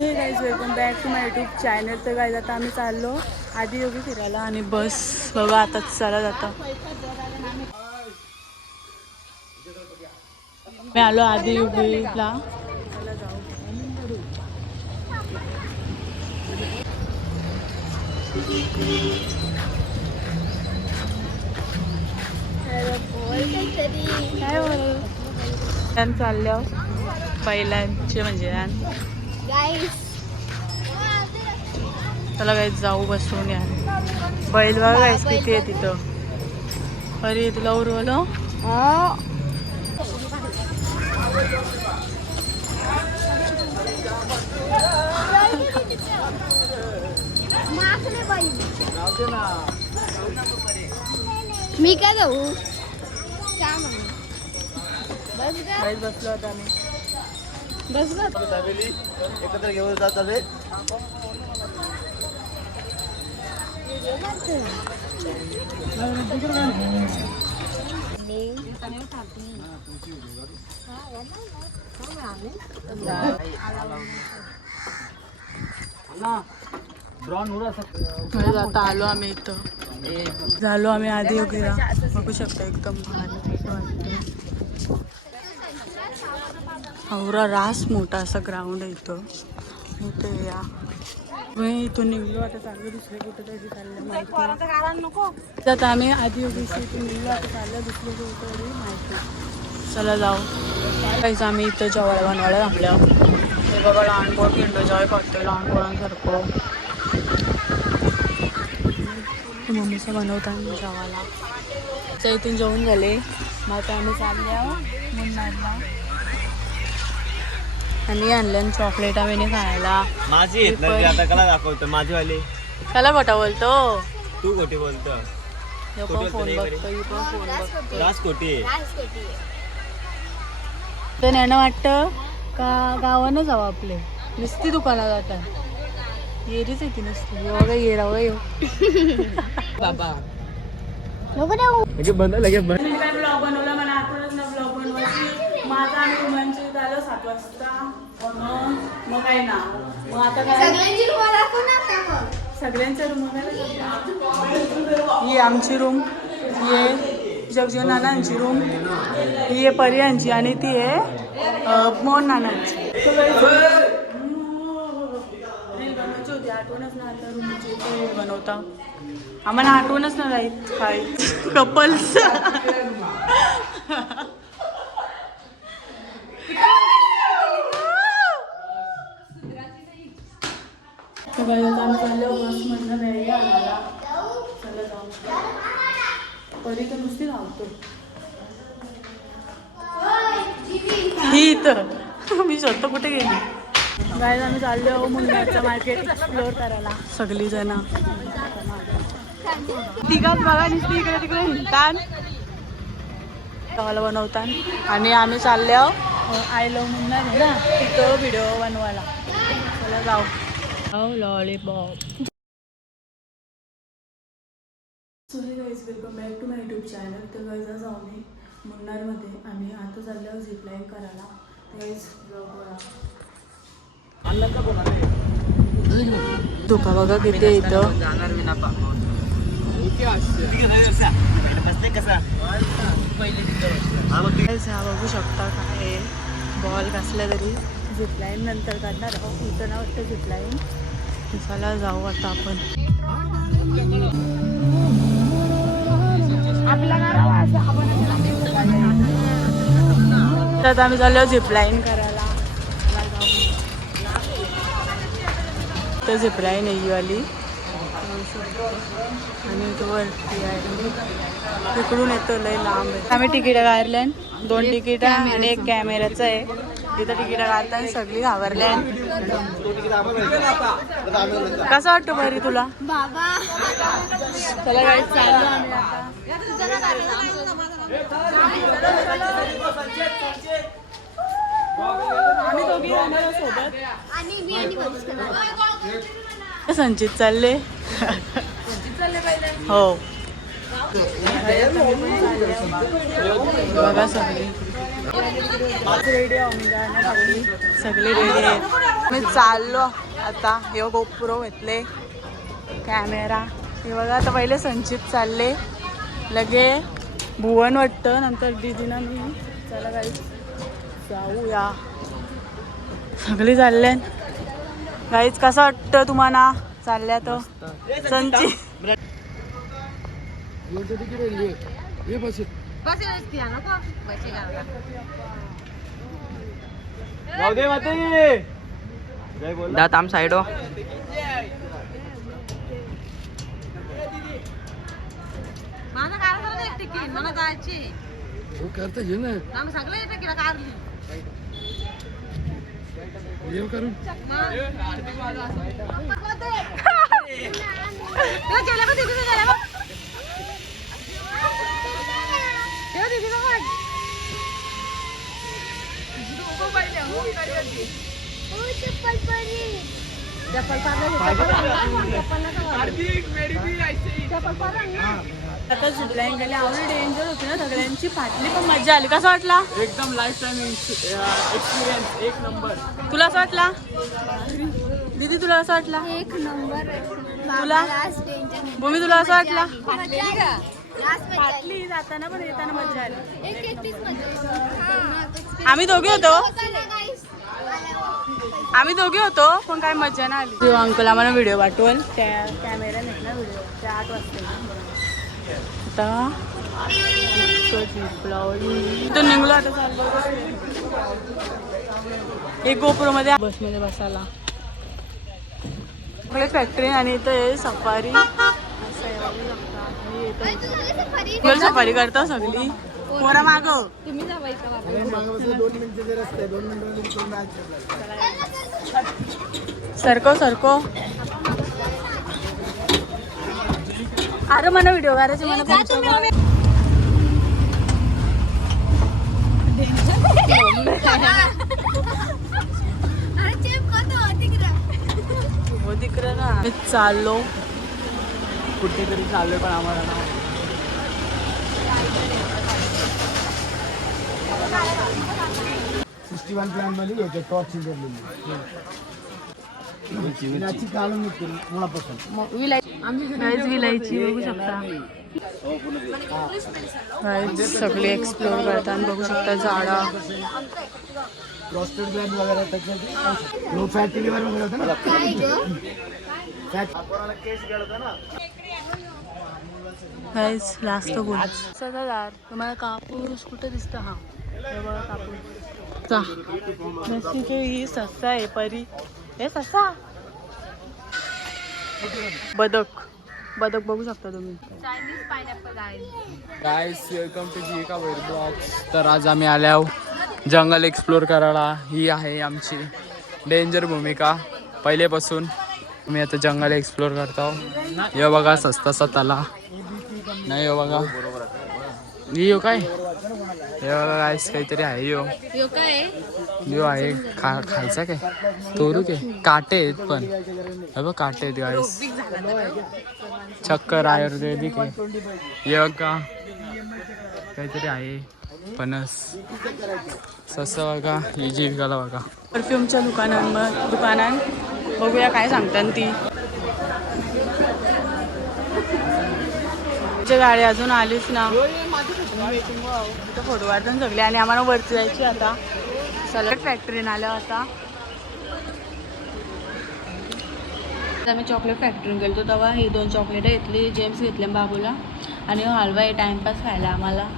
हे guys welcome back to my YouTube channel. तर guys आता आम्ही चाललो आदियोगी फिरायला आणि बस बघा आताच चालत जाता. मी आलो आदियोगीला. चला जाऊ. काय बोल चालल्या बैलांचे म्हणजे चला गाईज जाऊ बसून या. बैल बघा गाईज किती आहे तिथं. अरे तुला उरवलं. मी काय जाऊ गाईज बसलो आता आम्ही. एकत्र घेऊन जात आले. आता आलो आम्ही इथं. झालो आम्ही आदियोगीला. बघू शकता एकदम भारी वाटतं. औरा रास मोठा असा ग्राउंड आहे इथं. इथे या इथून निघलो आता चाललो दुसरे कुठेतरी चाललं. आता आम्ही आदियोगीशी इथून निघलो आता चाललं दुसरे कुठेतरी माहिती. चला जाऊ. काहीच आम्ही इथं जेवायला बनवायला थांबलं. हे बघा लहान पोर किंड जॉय करतोय लहान पोरांसारखं. मम्मीचं बनवताना जेवायला. तर इथून जेवून झाले. मग आता आम्ही चालले मुन्नारला. आणि आणलं चॉकलेट आम्ही खायला. माझी येत नाही आता कला दाखवतो माझीवाली. त्याला खोटा बोलतो तू खोटी बोलतो. फोन बघतो. राजकोटी तर यानं वाटतं का गावानं जावं आपले. नुसती दुकानात जातात. येरीच आहे ती नुसती. बघा येरा येऊ बाबा म्हणजे बंद लगेच बंद. मी काय ब्लॉग बनवला मला आठवणच ना ब्लॉग बनवायची. माझा आम्ही रुमांची झालं 7 वाजता. मग काय ना मग आता काय सगळ्यांच्या रूम ही आमची रूम. ही जगजीवन नानांची रूम. ही आहे पर्यांची आणि ती आहे मोहन नानांची. बनवायची होती आठवणच ना आता रूमची बनवता. आम्हाला आठवणच ना राहील काय कपल्स. आम्ही चाललो बसमधनं नाही आम्हाला. चला जाऊ. परी तर नुसती धावतो. ही इथं मी स्वतः कुठे गेली. गाईज आम्ही चाललो मुन्नारचं मार्केट एक्सप्लोअर करायला सगळी जण. तिघात बघा नुसती इकडे तिकडे हिंडतान गावाला बनवतात. आणि आम्ही चाललो आय लव्ह मुन्नार आहे ना तिथं व्हिडिओ बनवायला. चला जाऊ. Lollipop. So hey guys welcome back to my YouTube channel. तर गाईज आज आम्ही मुन्नारमध्ये आम्ही आता चाललो झिपलाईन करायला. गाईज ब्लॉगवर धुका बघा किती आहे इथं. हा बघू शकता काय बॉल कसल्या तरी झिपलाईन नंतर काढणार आहोत. इथं ना वाटतं झिपलाईन. चला जाऊ आता आपण. तर आम्ही चाललो झिपलाईन करायला. तर झिपलाईन आहे ही वाली आणि तो वरती आहे. तिकडून येतो लय लांब आहे. आम्ही तिकीट काढल्या 2 तिकीट आणि 1 कॅमेराचं आहे. तिथं तिकीट काढताना सगळी घाबरल्या. कसं वाटतं बरी तुला बाबा. चला गाईज चाललो आम्ही आता. आम्ही दोघी जाणार सोबत. संचित चालले. हो बघा सगळी रेडी आहो मी जाण्यासाठी. सगळे रेडी आहेत. मी चाललो आता. हे गोप्रो घेतले, कॅमेरा. हे बघा आता पहिले संचित चालले, लगे भुवन वाटतं, नंतर दीदीना मी. चला गाईस जाऊया. सगळी चालले गाईच. कसं वाटतं तुम्हाला चालल्या तर संचित? दात आम साइड हो. मला जायची करता ये ना सगळं येतं की कारली. येऊ करून आता झुबलाईन गेले. आवडी डेंजर होती ना सगळ्यांची. फाटली पण मजा आली. कसा वाटला? एकदम लाइफ टाइम एक्सपीरियन्स एक नंबर. तुला असं वाटला दीदी? तुला असं वाटला? एक नंबर. तुला? भूमी तुला असं वाटला? फाटली फाटली जाताना पण येताना मजा आली. एक एकटीच मजा. आम्ही दोघे होतो. आम्ही दोघे होतो पण काय मजा नाही आली. तो अंकल आम्हाला व्हिडिओ पाठवल. त्या कॅमेरा नाही ना व्हिडिओ. त्या 8 वाजता आता इथून निघलो. आता चाललो एक गोप्रो मध्ये बसमध्ये बसायला. इकडे फॅक्टरी आणि इथं सफारी सफारी करता सगळी. पोरा माग तुम्ही जा बाई का. सरको सरको. अरे मला व्हिडिओ करायचे. मला हो तिकडे ना. मी चाललो कुठेतरी चाललोय पण आम्हाला ना 61 प्लॅन मध्ये याच्या टॉर्च विलायची काढून निघते मुळापासून. विलायची बघू शकता. सगळे एक्सप्लोर करताना बघू शकता. झाडा प्रोस्टेट ग्लँड वगैरे त्याच्यात लो फॅट लिव्हर वगैरे होतं ना. गाईस लास्ट बोल. सदादार तुम्हाला कापूस कुठं दिसतं? हा कापूस. ही ससा आहे परी. हे ससा. बदक बदक बघू शकता तुम्ही. Guys welcome to Jivika world blogs. तर आज आम्ही आल्या जंगल एक्सप्लोर करायला. ही आहे आमची डेंजर भूमिका पहिलेपासून. मी आता जंगल एक्सप्लोर करतो. हे बघा सस्ता तला नाही. हो बघा यो काय. हे बघा गाईस काहीतरी आहे. यो आहे खायचा काय. तोरू काय. काटे आहेत पण. हे बघ काटे आहेत गाईस. चक्कर आयुर्वेदिक आहे. हे बघा काहीतरी आहे. फणस सस्सा बघा. ही जीविकाला बघा. परफ्यूमच्या दुकानात बघूया काय सांगतात ती. गाडी अजून आलीच ना. फोटो काढताना सगळे आणि आम्हाला वरती जायची आता. सलट फॅक्टरीन आल्या आता. आम्ही चॉकलेट फॅक्टरीन गेलो तेव्हा ही 2 चॉकलेट घेतली. जेम्स घेतले बाबूला आणि हलवा आहे टाइमपास खायला आम्हाला.